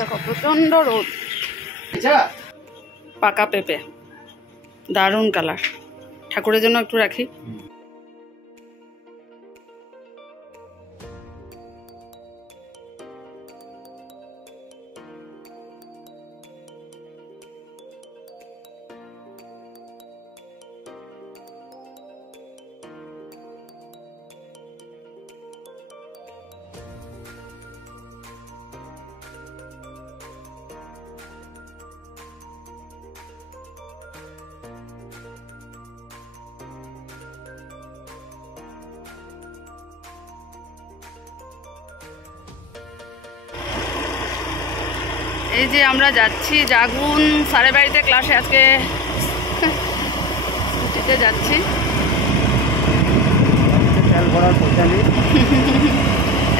দেখো প্রচন্ড রোদ। পাকা পেঁপে, দারুণ কালার। ঠাকুরের জন্য একটু রাখি। এই যে আমরা যাচ্ছি জাগুন সাড়ে বাড়িতে ক্লাসে, আজকে স্কুটিতে যাচ্ছি।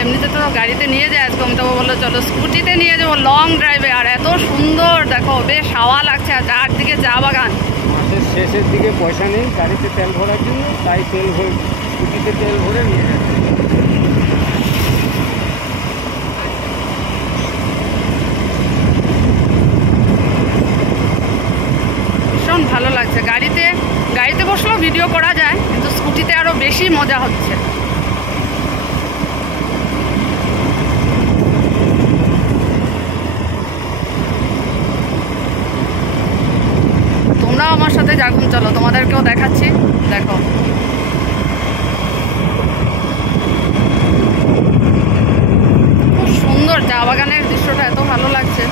এমনিতে তো গাড়িতে নিয়ে যায়, আজকে অমিতাভ বললো চলো স্কুটিতে নিয়ে যাবো লং ড্রাইভে। আর এত সুন্দর দেখো, বেশ হাওয়া লাগছে, আর চারদিকে চা বাগান। মাসের শেষের দিকে পয়সা নেই গাড়িতে তেল ভরার জন্য, তাই স্কুটিতে তেল ভরে নিয়ে যাচ্ছে। ভীষণ ভালো লাগছে। গাড়িতে বসলেও ভিডিও করা যায়, কিন্তু স্কুটিতে আরো বেশি মজা হচ্ছে। তোমরাও আমার সাথে জাগুন চলো, তোমাদেরকেও দেখাচ্ছি। দেখো খুব সুন্দর, চা বাগানের দৃশ্যটা এত ভালো লাগছে।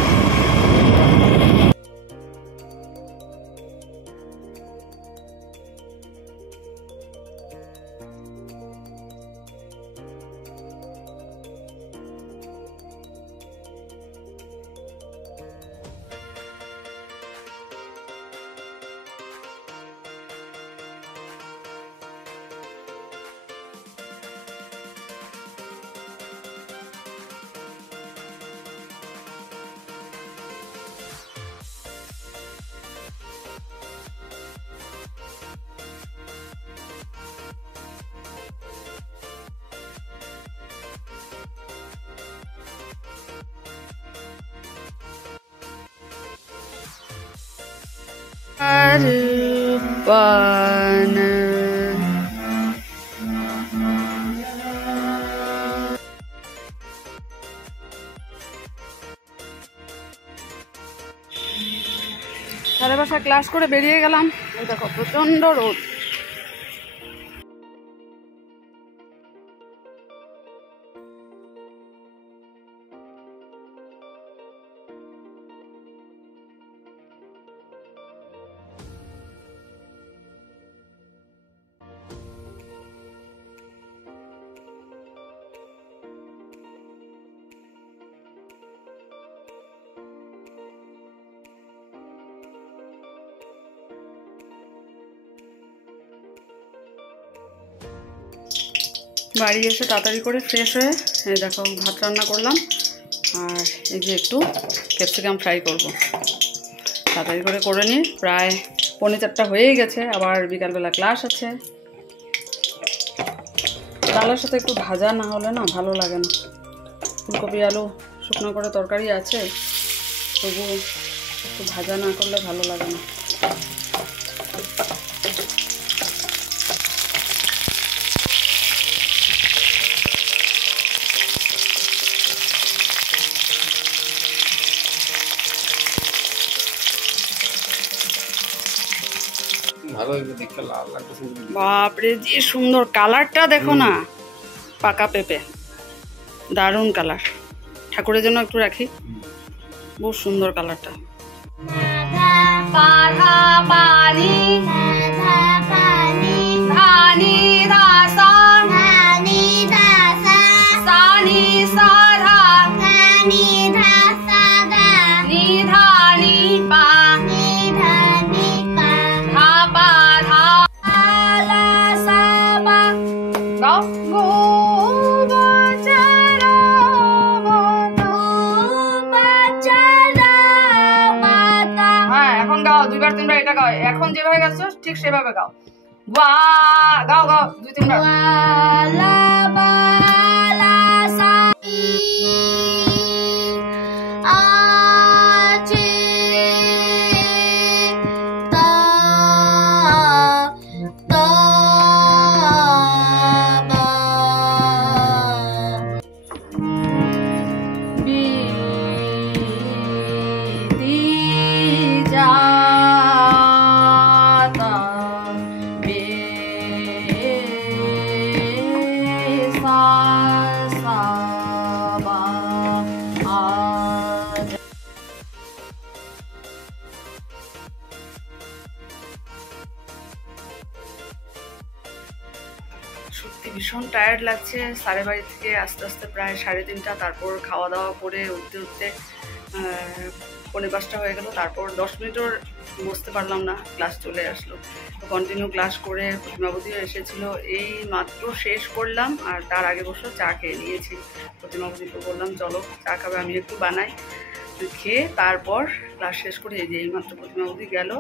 সাড়ে বাসায় ক্লাস করে বেরিয়ে গেলাম। এই দেখো প্রচন্ড রোদ। বাড়ি এসে তাড়াতাড়ি করে ফ্রেশ হয়ে এই দেখো ভাত রান্না করলাম, আর এই যে একটু ক্যাপসিকাম ফ্রাই করব। তাড়াতাড়ি করে নিই, প্রায় 4:45 হয়েই গেছে। আবার বিকালবেলা ক্লাস আছে। ডালের সাথে একটু ভাজা না হলে না ভালো লাগে না। ফুলকপি আলু শুকনো করে তরকারি আছে, তবুও একটু ভাজা না করলে ভালো লাগে না। বাপরে যে সুন্দর কালারটা দেখো না, পাকা পেঁপে, দারুণ কালার। ঠাকুরের জন্য একটু রাখি, বহু সুন্দর কালারটা। এখন গাও 2বার 3বার এটা গাও, এখন যেভাবে গাচ্ছো ঠিক সেভাবে গাও। গাও গাও 2-3বার। Ah সা সা বা আ। সত্যি ভীষণ টায়ার্ড লাগছে। স্যারের বাড়ি থেকে আস্তে আস্তে প্রায় 3:30, তারপর খাওয়া দাওয়া করে উঠতে উঠতে 4:45 হয়ে গেল। তারপর 10 মিনিটও বসতে পারলাম না, ক্লাস চলে আসলো। তো কন্টিনিউ ক্লাস করে প্রতিমাবতীও এসেছিল, এই মাত্র শেষ করলাম। আর তার আগে বসে চা খেয়ে নিয়েছি। প্রতিমাবতীকে বললাম চলো চা খাবে, আমি একটু বানাই। খেয়ে তারপর ক্লাস শেষ করে এই যে এই মাত্র প্রতিমাবতী গেল।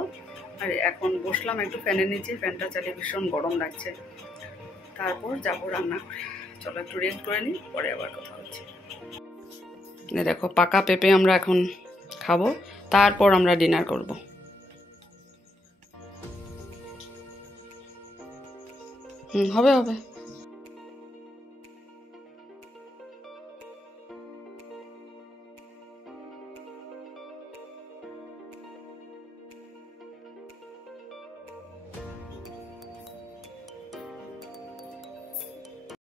আর এখন বসলাম একটু ফ্যানের নিচে, ফ্যানটা চালিয়ে ভীষণ গরম লাগছে। তারপর যাবো রান্না করে। চলো একটু রেস্ট করে নিই, পরে আবার কথা হচ্ছে। দেখো পাকা পেঁপে আমরা এখন খাবো, তারপর আমরা ডিনার করব। হবে হবে।